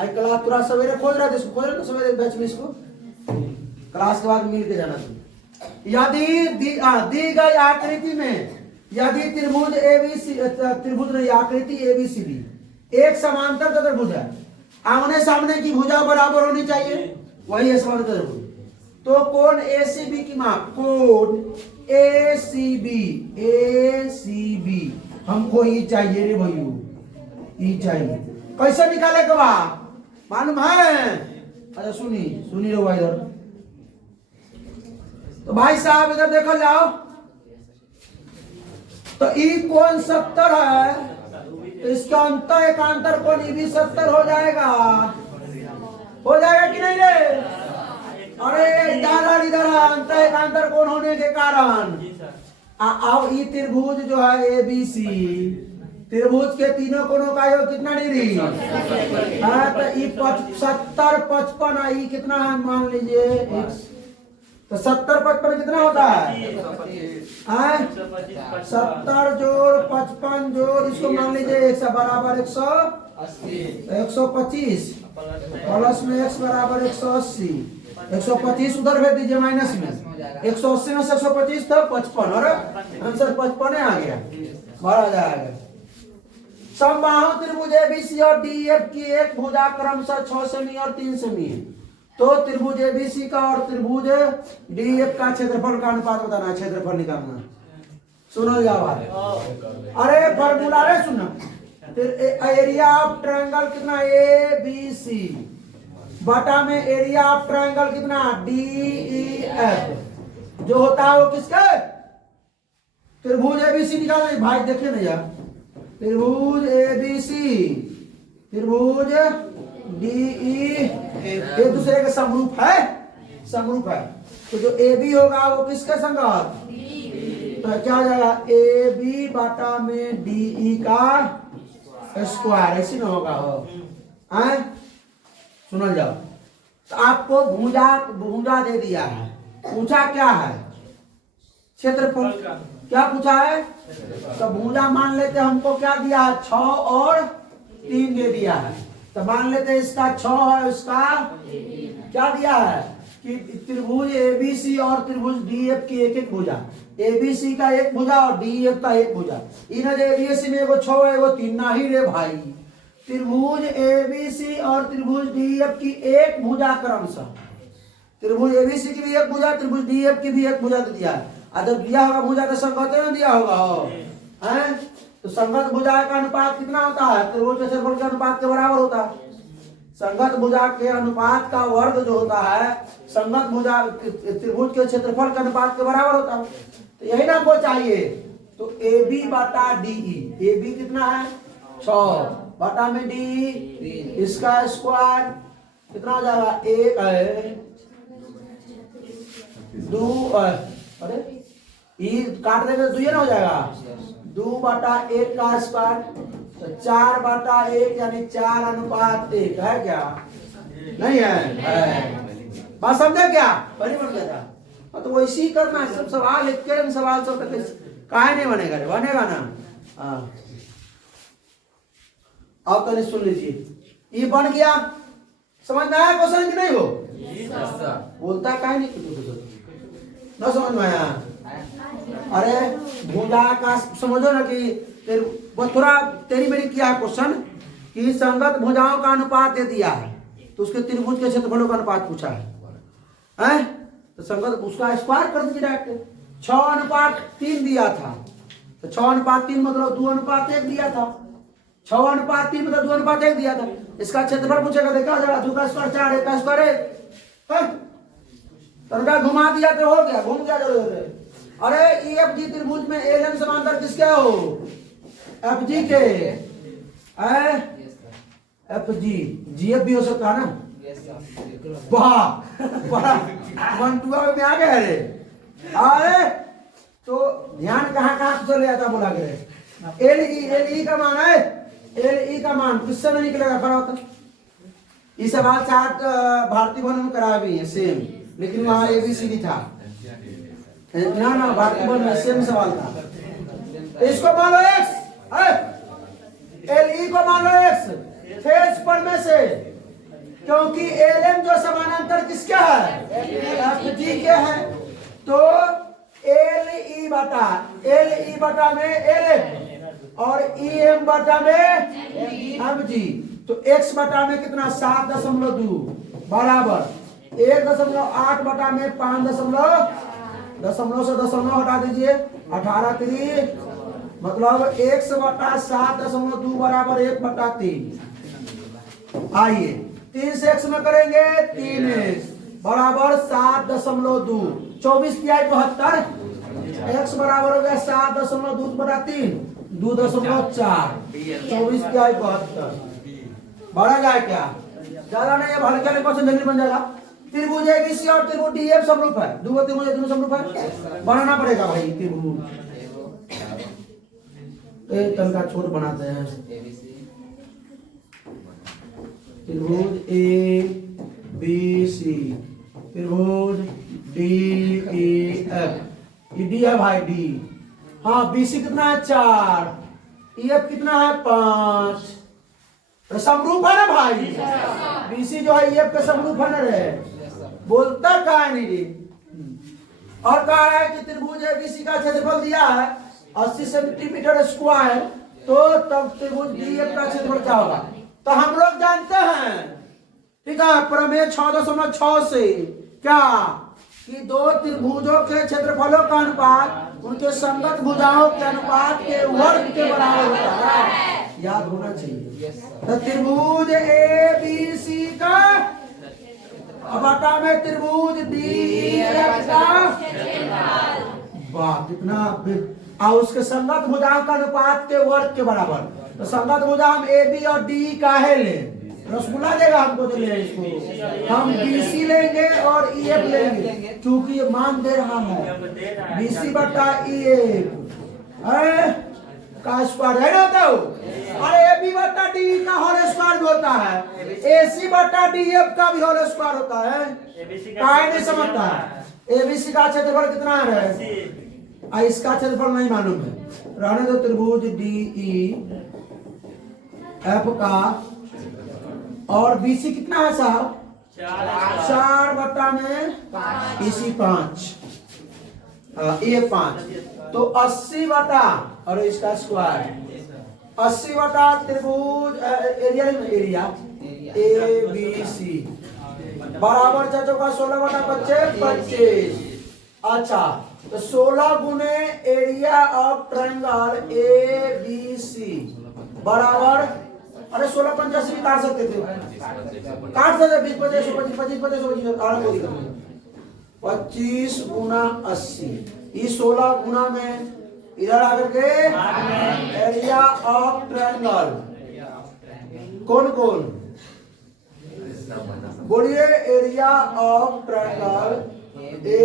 आई क्लास थोड़ा सवेरे खोज रहा था, इसको खोज रहा था सवेरे बैच में, इसको क्लास के बाद मिल के जाना था। यदि दी गई आकृति में यदि त्रिभुज एबीसी त्रिभुज नहीं आकृति एबीसीडी एक समांतर चतुर्भुज है, आमने सामने की भुजा बराबर होनी चाहिए, वही है समांतर त्रिभुज। तो कोण एसीबी की माप, कोण एसीबी, एसीबी हमको ई चाहिए रे भैया, ई चाहिए। कैसे निकाले के बा मालूम है? अच्छा सुनी सुनी लो इधर। तो भाई साहब इधर देखो जाओ, तो ई कोण 70 है, तो इसका अंतर एकांतर कोण ई भी 70 हो जाएगा, हो जाएगा कि नहीं रे? अरे इधर अंतर एकांतर कोण होने के कारण अब ई त्रिभुज जो है एबीसी, त्रिभुज के तीनों कोणों का योग कितना डिग्री है? तो ई 70 55 ई कितना है मान लीजिए, तो 70 55 कितना होता है? 70 जोड़ 55 जोड़, इसको मान लीजिए 100 बराबर 125 प्लस में x बराबर 180, 125 उधर भेज दीजिए माइनस में, 180 में से 125 था 55, और आंसर 55 आ गया, भरा जाएगा। समबाहु त्रिभुज एबीसी और डीएफ की एक भुजा क्रमशः 6 सेमी और 3 सेमी है, तो त्रिभुज एबीसी का और त्रिभुज डीएफ का क्षेत्रफल का अनुपात बताना है, क्षेत्रफल निकालना। सुनो जाओ, अरे फॉर्मूला रे सुनो, एरिया ऑफ ट्रायंगल कितना एबीसी बटा में एरिया ऑफ ट्रायंगल कितना डीईएफ जो होता है वो किसके? त्रिभुज एबीसी निकालना भाई, देखिए ना यार, त्रिभुज एबीसी त्रिभुज डीई एक दूसरे के समरूप है, समरूप है, तो जो AB होगा वो किसका संगत? तो क्या हो जाएगा? AB बाटा में DE का स्क्वायर, ऐसी ना होगा हो, सुनो जाओ। तो आपको भुजा दे दिया है, पूछा क्या है? क्षेत्रफल। क्या पूछा है? तो भुजा मान लेते हमको क्या दिया है? 6 और 3 दे दिया है, तो मान लेते इसका 6 है, उसका क्या दिया है कि त्रिभुज एबीसी और त्रिभुज डीएफ की एक एक भुजा, एबीसी का एक भुजा और डीएफ का एक भुजा, इन्हें एबीसी में एगो 6 है एगो 3 ना ही रे भाई, त्रिभुज एबीसी और त्रिभुज डीएफ की एक भुजा क्रमशः, त्रिभुज एबीसी की भी एक भुजा, त्रिभुज डीएफ की भी एक भुजा दे दिया है। जब दिया होगा भुजा तो संगत में दिया होगा हैं, तो संगत भुजा का अनुपात कितना होता है? त्रिभुज के क्षेत्रफल के अनुपात के बराबर होता है। संगत भुजा के अनुपात का वर्ग जो होता है संगत भुजा त्रिभुज के क्षेत्रफल के अनुपात के बराबर होता है, तो यही ना आपको चाहिए। तो AB बटा DE, AB कितना है? 6 बटा में DE इसका स्क्वायर कितना हो जाएगा? 1 है 2, अरे ई काट देंगे तो 2 ना हो जाएगा, 2 बटा 1 का स्क्वायर, तो 4 बटा 1 यानी 4 अनुपात 1 है क्या? नहीं है, बात समझे क्या? बड़ी बन गया था, तो वैसे ही करना है, सब सवाल एक के सवाल सब काहे नहीं बनेगा रे? बनेगा ना। अब तो सुन लीजिए, ये बन गया, समझ में आया क्वेश्चन कि नहीं हो? बोलता काहे नहीं कुछ ना समझ में आया? अरे भुजा का समझो ना कि थोड़ा तेरी मेरी किया है क्वेश्चन कि संगत भुजाओं का अनुपात दे दिया है, तो उसके त्रिभुज के क्षेत्रफलों का अनुपात पूछा है, तो संगत उसका स्क्वायर कर दीजिए डायरेक्ट। 6:3 दिया था, तो 6:3 मतलब 2:1 दिया था, 6:3 मतलब 2:1 दिया था, इसका क्षेत्रफल पूछेगा, देखा जाएगा 2 का स्क्वायर 4, 1 का स्क्वायर तनका घुमा दिया तो हो गया, घूम गया जरूर है। अरे EFG त्रिभुज में LM समांतर किसके हो? FG के, FG GF भी हो सकता है ना? वाह 1-2 में आ गए रे। अरे तो ध्यान कहाँ चले जाता बोला गया। LE का मान है, LE का मान किससे में निकलेगा? खड़ा होता ये सवाल 7 भारतीय भवन में करा भी है सेम, लेकिन वहां ABCD था ना, भारतीय भवन में सेम सवाल था। इसको मान लो x, LE को मान लो x फेज पर में से, क्योंकि LM जो समानांतर किसके है? FG के है, तो LE बटा में LM और EM बटा में FG, तो x बटा में कितना? 7.2 बराबर 1.8 बटा में 5 दशमलव से दशमलव हटा दीजिए, 18 3 मतलब 1/7.2 बराबर 1/3। आइए 3 से x में करेंगे 3x बराबर 7.2, 24 तिहाई 72, x बराबर हो गया 7.2 बटा 3 2.4, 24 तिहाई 72। बढ़ा जाए क्या? ज्यादा नहीं है, हल्का नहीं परसेंट बन जाएगा। त्रिभुज एबीसी और त्रिभुज डीएफ समरूप है, दो त्रिभुज दोनों समरूप है, बनाना पड़ेगा भाई त्रिभुज। एक तन का छोट बनाते हैं, त्रिभुज ए बी सी, त्रिभुज डी ई एफ, डी है भाई डी। हाँ बीसी कितना है 4, ई एफ कितना है 5, समरूप है ना भाई। बीसी जो है ई एफ के समरूप है ना रे, बोलता कहा नहीं रे। और कहा है कि त्रिभुज एबीसी का क्षेत्रफल दिया है 80 सेंटीमीटर स्क्वायर, तो तब त्रिभुज डीएफ का क्षेत्रफल क्या होगा? तो हम लोग जानते हैं, ठीक है, प्रमेय 6.6 से क्या कि दो त्रिभुजों के क्षेत्रफलों का अनुपात उनके संगत भुजाओं के अनुपात के वर्ग के बराबर होता है, याद होना चाहिए। तो त्रिभुज ए बी सी का बटा में त्रिभुज डी एफ का, वाह कितना, और उसके संगत भुजाओं का अनुपात के वर्ग के बराबर। तो संगत भुजा हम ए बी और डी का है ले, रसगुल्ला देगा हमको तो ले इसको, हम बीसी लेंगे और ई एफ लेंगे, क्योंकि ये मान दे रहा है बीसी बटा ई एफ का स्क्वायर है ना। तो और ए बी बटा डी का होल स्क्वायर भी होता है, ए सी बटा डी एफ का भी होल स्क्वायर होता है। काय नहीं समझता है? एबीसी का क्षेत्रफल कितना है? इसका क्षेत्रफल नहीं मालूम है, रहने दो। त्रिभुज डी ई एफ का और बीसी कितना है साहब? 4 बटा में बीसी 5, ये 5, तो 80 बटा और इसका स्क्वायर 80 बटा त्रिभुज एरिया ए बी सी बराबर चाचो का 16 बटा 25। अच्छा तो 16 गुने area of triangle A B C बराबर, अरे 16 85 भी काट सकते थे, काट सकते 20 25 25 25 गुना 80, इस 16 गुना में इधर आकर के एरिया ऑफ ट्रायंगल कौन कौन बोलिए? Area of triangle A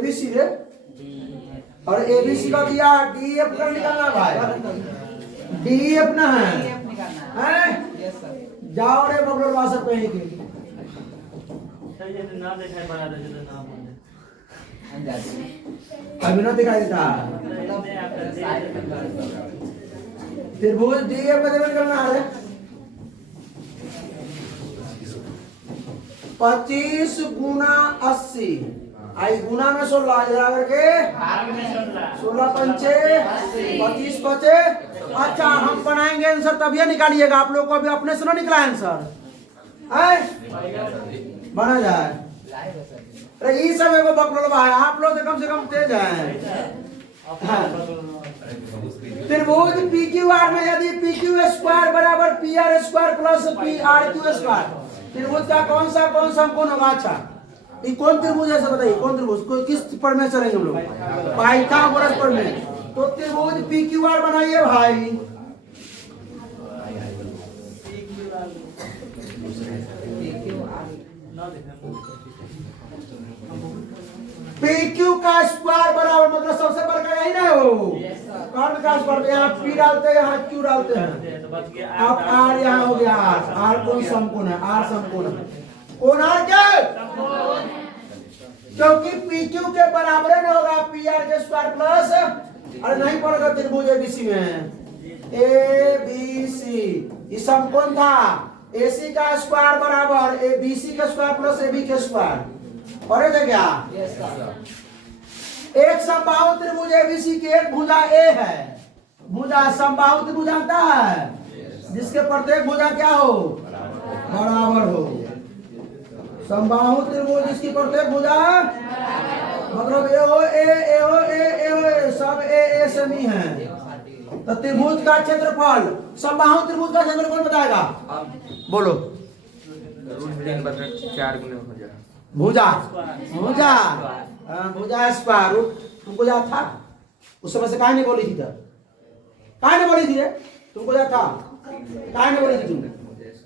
B C रे, और ए बी सी का दिया डी एफ का निकालना भाई, डी एफ ना है, जाओ रे बबलर वासक पे ही के ना दिखाई पड़ा था, जो नाम अभी ना दिखाई देता। त्रिभुज डी एफ का निकालना करना है 25 गुना 80, आई गुना में 16 इधर करके 16 पंचे 25 बचे। अच्छा हम बनाएंगे आंसर तभी निकालिएगा, आप लोग को अभी अपने से ना निकला आंसर बना जाए। अरे ये सब एगो बकलोल भाई, आप लोग से कम तेज हैं। त्रिभुज पी क्यू आर में यदि पी क्यू स्क्वायर बराबर P R square plus P R Q square, त्रिभुज का कौन सा कोण होगा? अच्छा ये कौन त्रिभुज है बताइए, कौन त्रिभुज को किस पर में चलेंगे हम लोग? पाइथागोरस पर में। तो त्रिभुज पी क्यू आर बनाइए भाई, पी क्यू का स्क्वायर बराबर मतलब सबसे बड़का यही ना हो, कौन का स्क्वायर? यहाँ पी डालते हैं, यहाँ क्यू डालते हैं, अब आर यहाँ हो गया आर, आर कौन समकोण है? आर समकोण है, कौन आर क्या? क्योंकि पी क्यू के बराबर में होगा पी आर के स्क्वायर प्लस, अरे नहीं पड़ेगा त्रिभुज एबीसी में, ए बी सी ये समकोण था, एसी का स्क्वायर बराबर ए बी सी का स्क्वायर प्लस ए बी के स्क्वायर, और क्या? एक समबाहु त्रिभुज एबीसी की एक भुजा ए है, भुजा समबाहु त्रिभुज जानता है जिसके प्रत्येक भुजा क्या हो? बराबर हो। समबाहु त्रिभुज इसकी प्रत्येक भुजा मतलब ए ओ ए सब ए सेमी है। तो त्रिभुज का क्षेत्रफल समबाहु त्रिभुज का क्षेत्रफल कौन बताएगा? बोलो। भुजा भुजा भुजा स्क्वायर रूट तुमको याद था उस समय से? काहे नहीं बोली थी? काहे नहीं बोली थी? तुमको याद था? काहे नहीं बोली थी?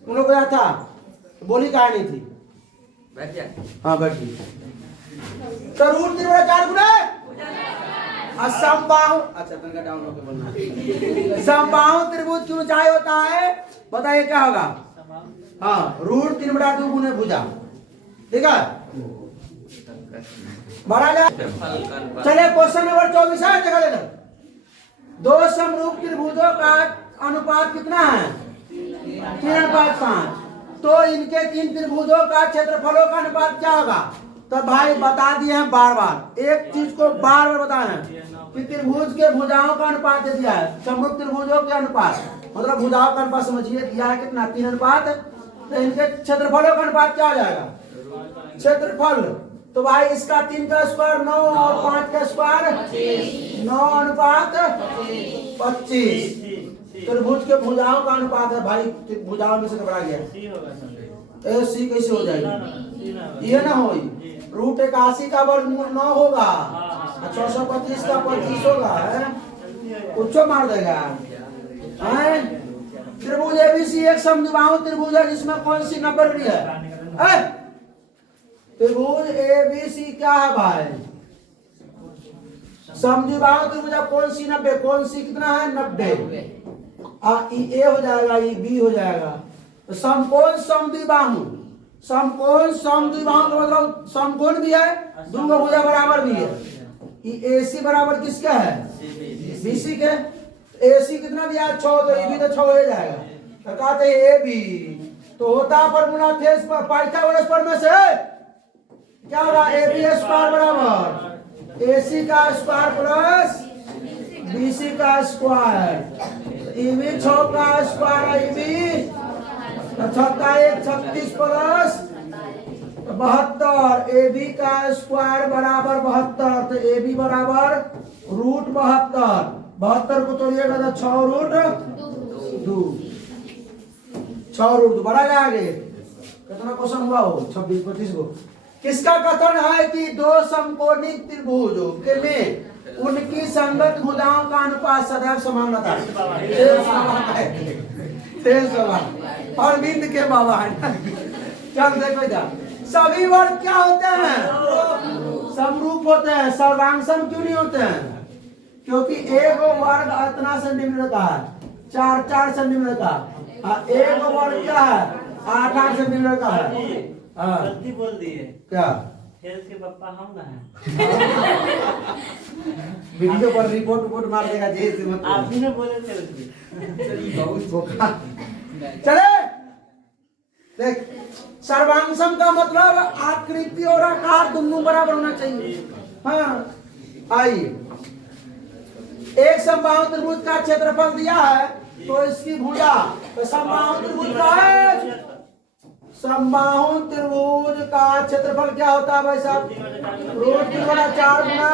तुम लोग को याद था? बोली काहे नहीं थी? हाँ बैठ गई। तो रूट 3 बटा 4 गुना समबाहु, अच्छा तनका डाउन होके बोलना। समबाहु त्रिभुज की ऊंचाई होता है, बताइए क्या होगा? हाँ रूट 3 बटा 2 गुने भुजा, ठीक है। बढ़ा जाए। चलिए क्वेश्चन नंबर 24 है, जगह लेना। दो समरूप त्रिभुजों का अनुपात कितना है? 3:5। तो इनके 3 त्रिभुजों का क्षेत्रफलों का अनुपात क्या होगा? तो भाई बता दिए हैं बार बार, एक चीज को बार बार बताना है कि त्रिभुज के भुजाओं का अनुपात दे दिया है, समरूप त्रिभुजों के अनुपात मतलब भुजाओं का अनुपात समझिए दिया है कितना? 3:5। तो इनके क्षेत्रफलों का अनुपात क्या हो जाएगा? क्षेत्रफल। तो भाई इसका 3 का स्क्वायर 9 और 5 का स्क्वायर 9:25। त्रिभुज के भुजाओं का अनुपात है भाई, भुजाओं में से घबरा गया। ए सी कैसे हो जाएगी? ये ना हो रूट 81 का वर्गमूल 9 होगा, 625 का 25 होगा, कुछ मार देगा। त्रिभुज एबीसी एक समद्विबाहु त्रिभुज है जिसमें कौन सी 90 डिग्री है? त्रिभुज एबीसी क्या है भाई? समद्विबाहु त्रिभुज कौन सी 90? कौन सी कितना है? 90। ए हो जाएगा, ई बी हो जाएगा। तो समकोण समद्विबाहु, समकोण समद्विबाहु का मतलब समकोण भी है, दोनों भुजा बराबर भी है। एसी बराबर किसका है? बीसी के। एसी कितना दिया? 6, तो ए बी तो 6 हो जाएगा। तो कहते हैं ए बी तो होता फॉर्मूला थेस पर पाइथागोरस प्रमेय से क्या होगा? ए बी स्क्वायर बराबर एसी का स्क्वायर प्लस बीसी का स्क्वायर, ईबी 6 का स्क्वायर ईबी 6 का 1 36 प्लस 72, ए बी का स्क्वायर बराबर 72। तो ए बी बराबर रूट 72। 72 को तोड़िएगा तो 6 रूट 2, 6 रूट 2 बढ़ा जाएगा। कितना क्वेश्चन हुआ हो? 26-25 को। किसका कथन है कि दो समकोणिक त्रिभुजों के में उनकी संगत भुजाओं का अनुपात सदैव समान रहता है? अरविंद के बाबा है। चल देखो इधर, सभी वर्ग क्या होते हैं? समरूप होते हैं। सर्वांगसम क्यों नहीं होते हैं? क्योंकि एक वर्ग इतना सेंटीमीटर का है, 4 सेंटीमीटर का, एक वर्ग क्या है? 8 सेंटीमीटर का है। गलती बोल दिए। क्या? हेल्थ के पापा हम ना हैं। वीडियो पर रिपोर्ट मार देगा जैसे मत। आप ही ने बोले थे उसमें। चले देख, सर्वांगसम का मतलब आकृति और आकार दोनों बराबर होना चाहिए। हाँ आइए, एक समबाहु त्रिभुज का क्षेत्रफल दिया है तो इसकी भुजा, तो समबाहु त्रिभुज का है, समबाहु त्रिभुज का क्षेत्रफल क्या होता है भाई साहब? रूट 3 बटा 4 गुना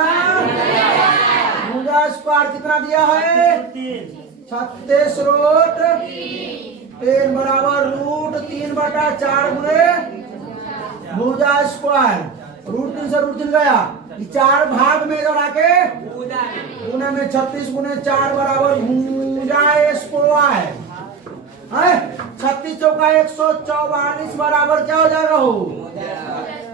भुजा स्क्वायर कितना दिया है? 36 रूट 3 बराबर रूट 3 बटा 4 गुने भुजा स्क्वायर। रूट 3 से रूट 3 गया, 4 भाग में जोड़ा के गुना में 36 गुने 4 बराबर भुजा स्क्वायर है। 36 चौका 144 बराबर क्या हो जाएगा? हो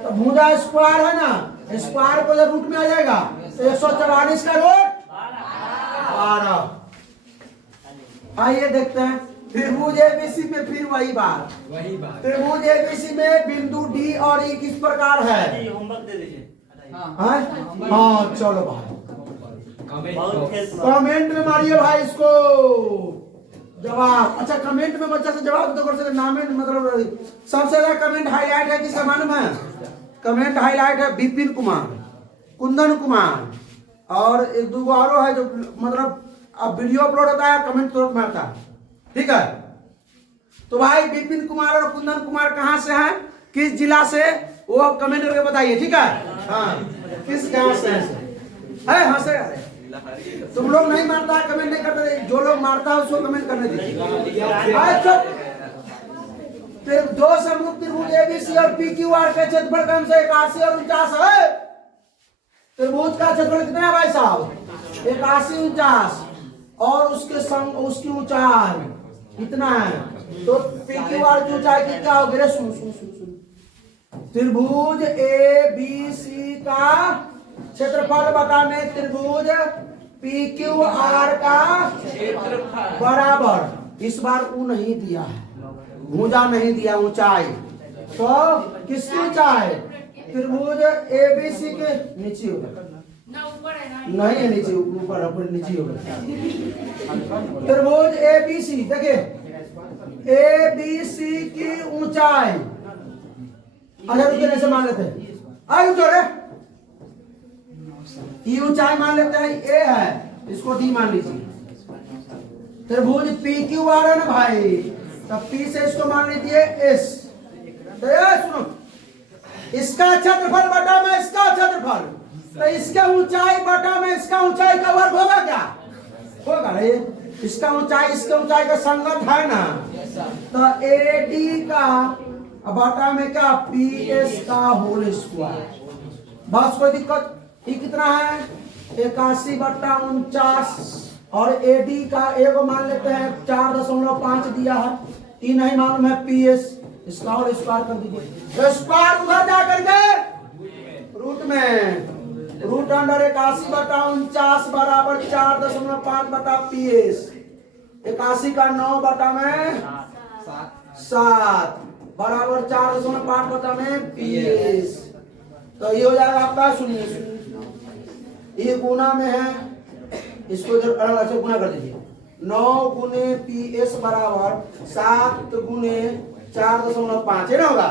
तो भुजा स्क्वायर है ना, स्क्वायर को जब रूट में आ जाएगा तो 144 का रूट 12। आइए देखते हैं त्रिभुज एबीसी में फिर वही बात। त्रिभुज एबीसी में बिंदु डी और ई किस प्रकार है? होमवर्क दे दीजिए। हाँ चलो भाई कमेंट में मारिए भाई इसको जवाब। अच्छा कमेंट में बच्चा से जवाब तो कर सकते, नाम मतलब सबसे ज्यादा कमेंट हाईलाइट है किसका मालूम है? कमेंट हाईलाइट है विपिन कुमार, कुंदन कुमार और एक दो और है जो मतलब अब वीडियो अपलोड होता है कमेंट तुरंत मारता है, ठीक है। तो भाई विपिन कुमार और कुंदन कुमार कहां से हैं? किस जिला से वो कमेंट करके बताइए, ठीक है। हाँ, किस गांव से है। हंसे तुम लोग नहीं मारता है, कमेंट नहीं करते, जो लोग मारता है उसको कमेंट करने दीजिए। फिर दो समरूप त्रिभुज एबीसी और PQR के क्षेत्रफल क्रम से 81 और 49 है। त्रिभुज का क्षेत्रफल कितना है भाई साहब? 81 49 और उसके संग उसकी ऊंचाई कितना है? तो PQR की ऊंचाई कितना होगी रे? सुन सुन सुन सुन, त्रिभुज ABC का क्षेत्रफल बटा में त्रिभुज PQR का बराबर। इस बार ऊ नहीं दिया है, भुजा नहीं दिया, ऊंचाई। तो किसकी ऊंचाई? त्रिभुज ABC के नीचे होगा, नहीं है नीचे, ऊपर ऊपर नीचे होगा। त्रिभुज ABC देखिए, ABC की ऊंचाई, अच्छा रुकिए ऐसे मान लेते हैं, आयु जोड़े ये ऊंचाई मान लेते हैं A है, इसको D मान लीजिए। त्रिभुज PQR है ना भाई, तब P से इसको मान लीजिए S। तो ये सुनो, इसका क्षेत्रफल बटा में इसका क्षेत्रफल, तो इसका ऊंचाई बटा में इसका ऊंचाई का वर्ग होगा क्या? होगा रे, इसका ऊंचाई इसके ऊंचाई का संगत है ना। तो AD का बटा में क्या? PS का होल स्क्वायर। बस कोई दिक्कत? ये कितना है? 81 बटा 49 और AD का एक मान लेते हैं 4.5 दिया है, 3 नहीं मालूम है PS, इसका और स्क्वायर कर दीजिए। स्क्वायर उधर जा करके रूट में, रूट अंडर 81 बटा 49 बराबर 4.5 बटा PS। 81 का 9 बटा में 7 बराबर 4.5 बटा में PS। तो ये हो जाएगा आपका, सुनिए ये गुना में है, इसको इधर अलग से गुना कर दीजिए। 9 गुने PS बराबर 7 गुने 4.5 है ना होगा।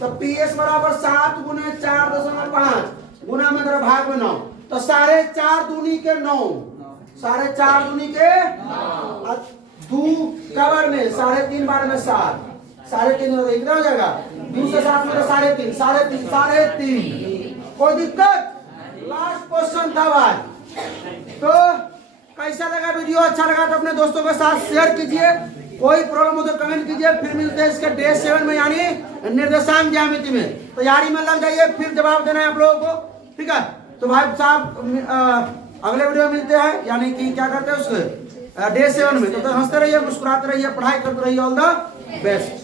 तो PS बराबर 7 गुने 4.5 गुना में इधर भाग में 9, तो 4.5 दूनी के 9, 4.5 दूनी के 2 कवर में 3.5 बार में 7, 3.5 इतना हो जाएगा। 2 से 7 में 3.5, 3.5। कोई दिक्कत? लास्ट क्वेश्चन था भाई। तो कैसा लगा वीडियो? अच्छा लगा तो अपने दोस्तों के साथ शेयर कीजिए, कोई प्रॉब्लम हो तो कमेंट कीजिए। फिर मिलते हैं इसके डे 7 में, यानी निर्देशांक ज्यामिति में। तैयारी में लग जाइए, फिर जवाब देना है आप लोगों को, ठीक है। तो भाई साहब अगले वीडियो में मिलते हैं, यानी कि क्या करते हैं उसके डे 7 में। तो हंसते रहिए, मुस्कुराते रहिए, पढ़ाई करते रहिए। All the best.